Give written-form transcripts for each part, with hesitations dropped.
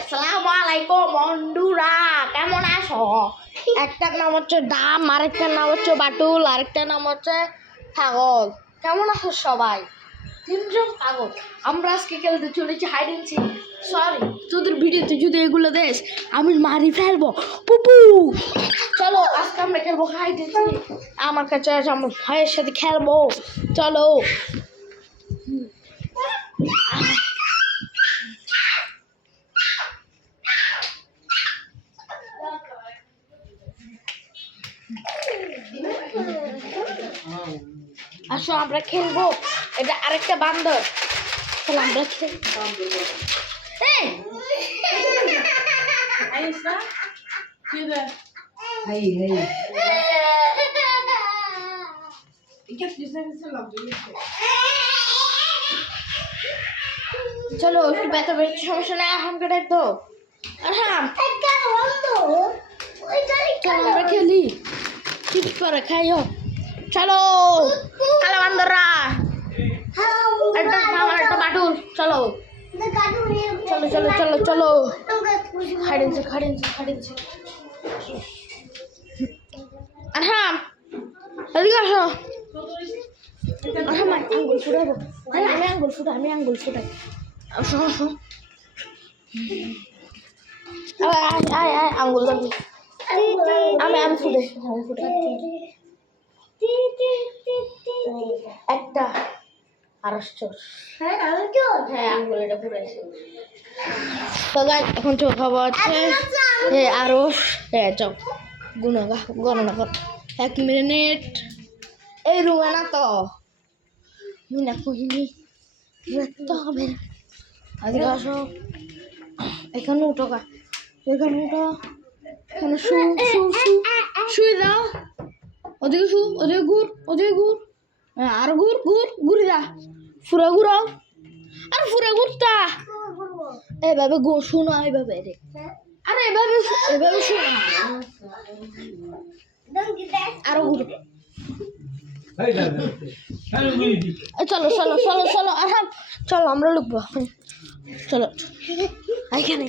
আসসালামু আলাইকুম বন্ধুরা, কেমন আছো? একটার নাম হচ্ছে ডাম, আরেকটার নাম হচ্ছে বাটুল, আরেকটার নাম হচ্ছে ছাগল। কেমন আছো সবাই? তিনজন পাগল। আমরা আজকে খেলতে চলেছি হাইড এন্ড সিক। সরি, তোদের ভিডিওতে যদি এগুলো দেশ আমি মারি ফেলবো পুপু। চলো আজকে আমরা খেলবো হাইড এন্ড সিক। আমার কাছে আছে, আমার ভাইয়ের সাথে খেলবো। চলো। আসো আমরা খেলবো। এটা আরেকটা বান্দর। চলো আমরা খেলবো। চলো একটু ব্যথা পেয়েছে, সমস্যা নেই, আহামকে ডাক দো। আহাম চলো আমরা খেলি। চিপস করে খাইও। চলো কালো বান্দররা, একটা আমার একটা বাটুল। চলো চলো চলো চলো চলো। খাড়েনছে খাড়েনছে খাড়েনছে। আহাম এদিকে আসো। আহাম আঙ্গুল ফুটাবো। আমি আঙ্গুল ফুটাই, আমি আঙ্গুল ফুটাই। আসো আসো। আয় আয় আঙ্গুল ধরবি। আমি ফুটাই, আমি ফুটাই। একটা আরস্চর। হ্যাঁ আঙ্গুল এটা ফুটাইছে। তো গাইস এখন চোখ খাওয়া আছে। আরস চপ গণনা কর। 1 মিনিট। এই রুমে না তো মিনা কহিনি তো হবে। আজকে আসো, এখানে উঠো গা, এখানে উঠো, এখানে শুয়ে দাও। ওদিকে ওদিকে ঘুর, ওদিকে ঘুর, আর ঘুরি যা, ফুরা ঘুরাও, আর ফুরা ঘুরতা এভাবে শোনো, এইভাবে রে, আরে এভাবে শোনো, আরো ঘুরো। চলো চলো চলো চলো আসাম, চলো আমরা লুকবো। চলো এখানে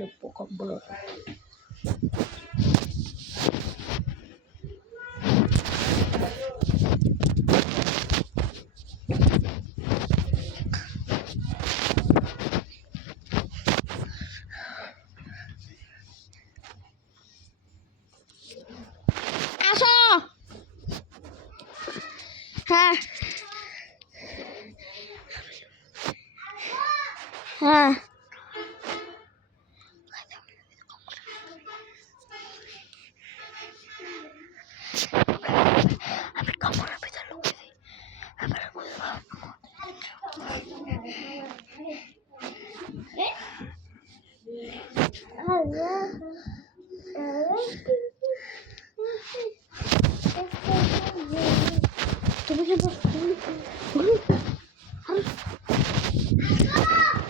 লুকবো কম বলো। আসো। হ্যাঁ হ্যাঁ আমি কামড়ের ভিতরে লুকিয়ে দিই। তুমি